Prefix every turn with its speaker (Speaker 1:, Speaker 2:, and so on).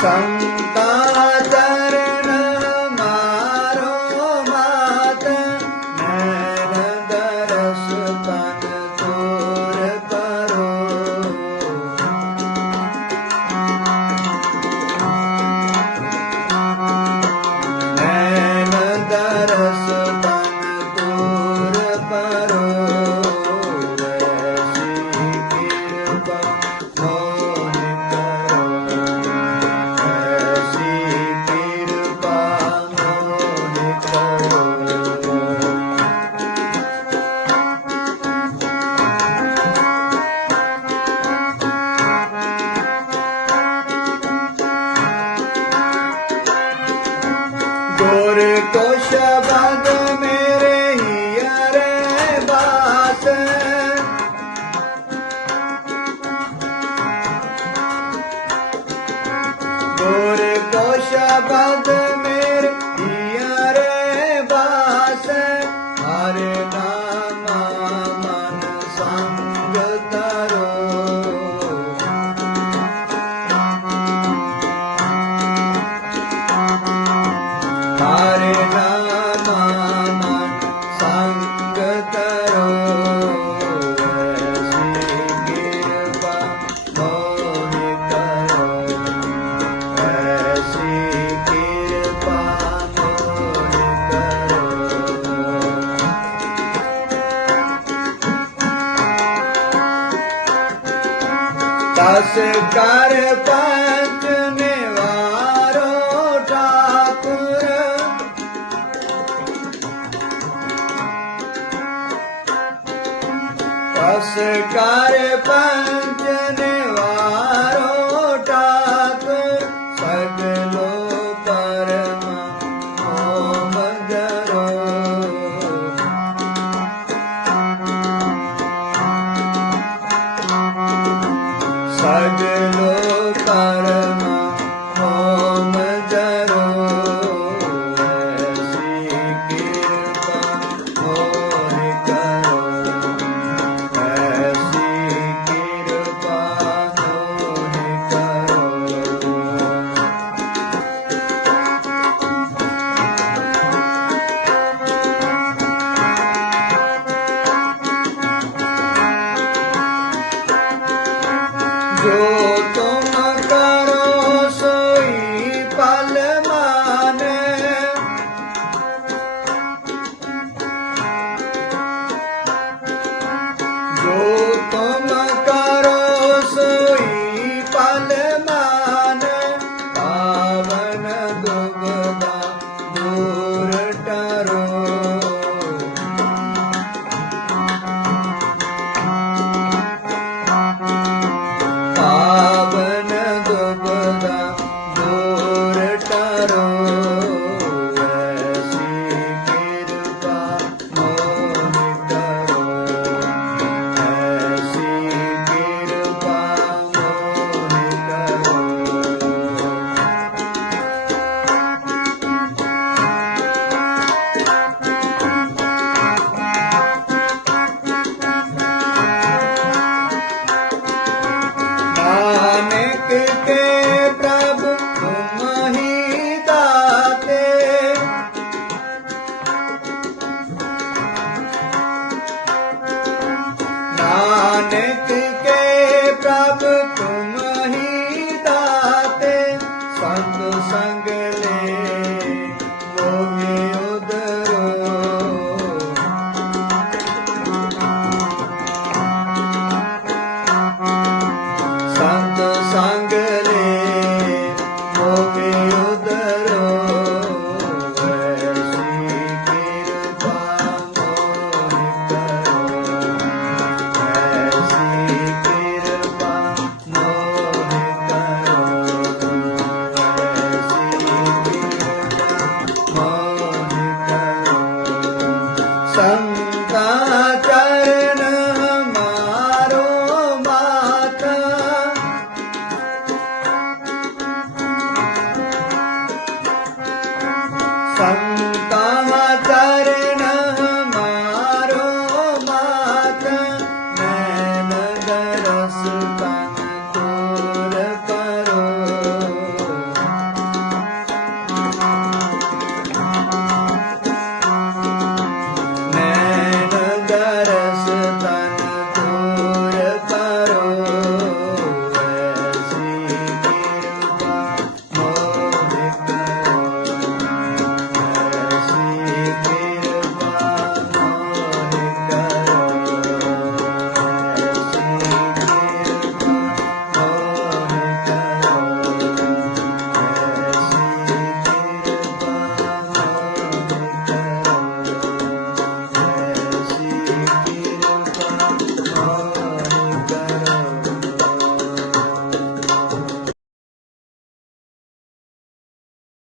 Speaker 1: सं ਗੁਰ ਕੋ ਸ਼ਬਦ ਮੇਰੇ ਹਿਆਰੇ ਬਾਤ ਗੁਰ ਕੋ ਸ਼ਬਦ ਦਸ ਕਰ ਪੰਜ ਨਿਵਾਰੋ ਠਾਕੁਰ। ਕਰ Oh. ਨਾਨਕ Sun.